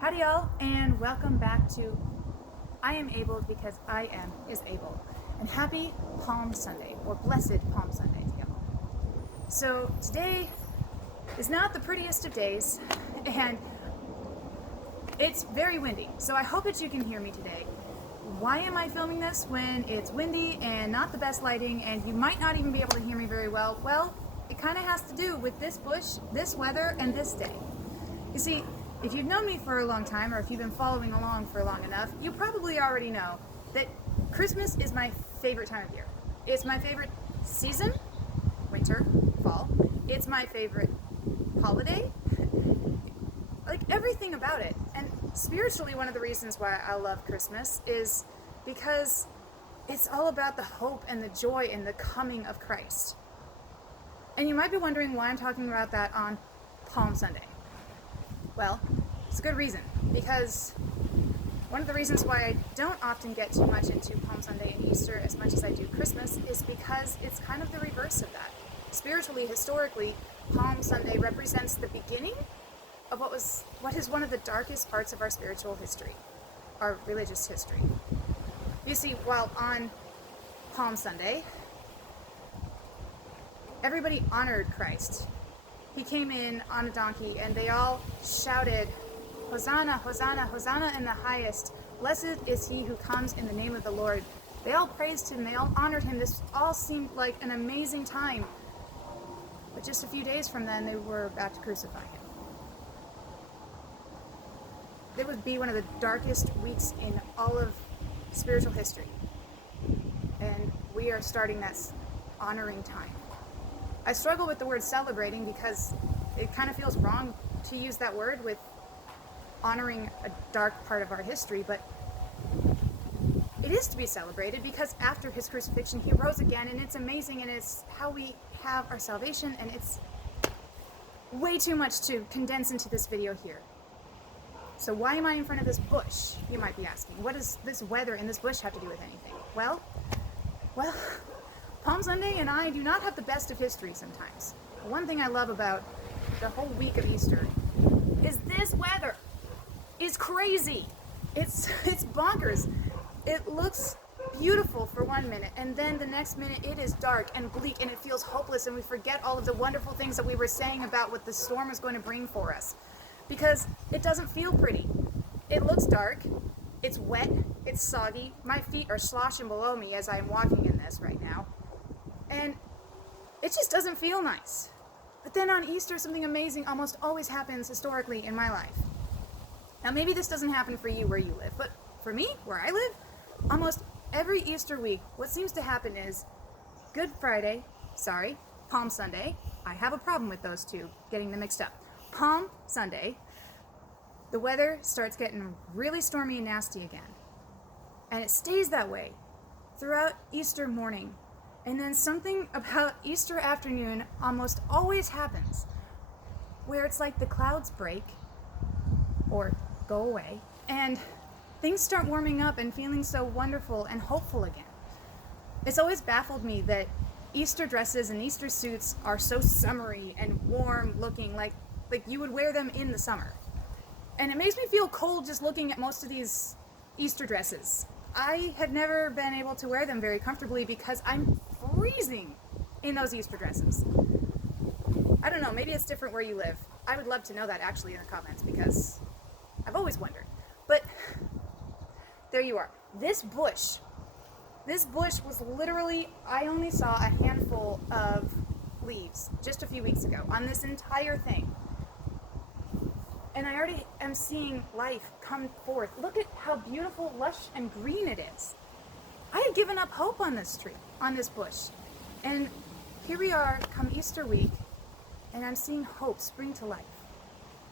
Howdy y'all, and welcome back to I Am Able Because I Am is Able. And happy Palm Sunday, or blessed Palm Sunday to y'all. So today is not the prettiest of days, and it's very windy. So I hope that you can hear me today. Why am I filming this when it's windy and not the best lighting, and you might not even be able to hear me very well? Well, it kind of has to do with this bush, this weather, and this day. You see, if you've known me for a long time, or if you've been following along for long enough, you probably already know that Christmas is my favorite time of year. It's my favorite season, winter, fall. It's my favorite holiday, like everything about it. And spiritually, one of the reasons why I love Christmas is because it's all about the hope and the joy and the coming of Christ. And you might be wondering why I'm talking about that on Palm Sunday. Well, it's a good reason, because one of the reasons why I don't often get too much into Palm Sunday and Easter as much as I do Christmas is because it's kind of the reverse of that. Spiritually, historically, Palm Sunday represents the beginning of what is one of the darkest parts of our spiritual history, our religious history. You see, while on Palm Sunday, everybody honored Christ. He came in on a donkey, and they all shouted, "Hosanna, Hosanna, Hosanna in the highest. Blessed is he who comes in the name of the Lord." They all praised him. They all honored him. This all seemed like an amazing time. But just a few days from then, they were about to crucify him. It would be one of the darkest weeks in all of spiritual history. And we are starting that honoring time. I struggle with the word celebrating because it kind of feels wrong to use that word with honoring a dark part of our history, but it is to be celebrated because after his crucifixion, he rose again, and it's amazing, and it's how we have our salvation, and it's way too much to condense into this video here. So why am I in front of this bush, you might be asking? What does this weather and this bush have to do with anything? Well, Palm Sunday and I do not have the best of history sometimes. One thing I love about the whole week of Easter is this weather is crazy. It's bonkers. It looks beautiful for 1 minute, and then the next minute it is dark and bleak, and it feels hopeless, and we forget all of the wonderful things that we were saying about what the storm is going to bring for us, because it doesn't feel pretty. It looks dark, it's wet, it's soggy, my feet are sloshing below me as I'm walking in this right now. And it just doesn't feel nice. But then on Easter, something amazing almost always happens historically in my life. Now, maybe this doesn't happen for you where you live, but for me, where I live, almost every Easter week, what seems to happen is Palm Sunday. I have a problem with those two, getting them mixed up. Palm Sunday, the weather starts getting really stormy and nasty again. And it stays that way throughout Easter morning. And then something about Easter afternoon almost always happens, where it's like the clouds break or go away, and things start warming up and feeling so wonderful and hopeful again. It's always baffled me that Easter dresses and Easter suits are so summery and warm looking, like you would wear them in the summer. And it makes me feel cold just looking at most of these Easter dresses. I have never been able to wear them very comfortably because I'm freezing in those Easter dresses. I don't know, maybe it's different where you live. I would love to know that actually in the comments, because I've always wondered. But there you are. This bush was literally, I only saw a handful of leaves just a few weeks ago on this entire thing. And I already am seeing life come forth. Look at how beautiful, lush, and green it is. I had given up hope on this tree, on this bush. And here we are come Easter week, and I'm seeing hope spring to life.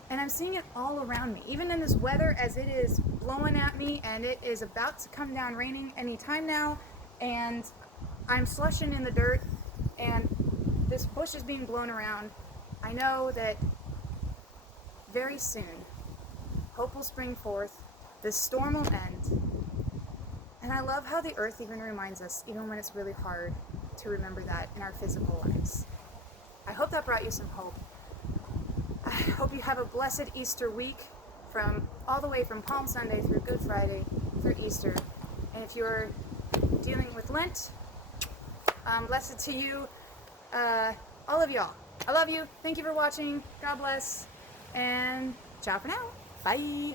And I'm seeing it all around me, even in this weather as it is blowing at me, and it is about to come down raining any time now, and I'm slushing in the dirt, and this bush is being blown around. I know that very soon, hope will spring forth, this storm will end, and I love how the earth even reminds us, even when it's really hard, to remember that in our physical lives. I hope that brought you some hope. I hope you have a blessed Easter week. from all the way from Palm Sunday through Good Friday through Easter. And if you're dealing with Lent, blessed to you, all of y'all. I love you. Thank you for watching. God bless. And ciao for now. Bye.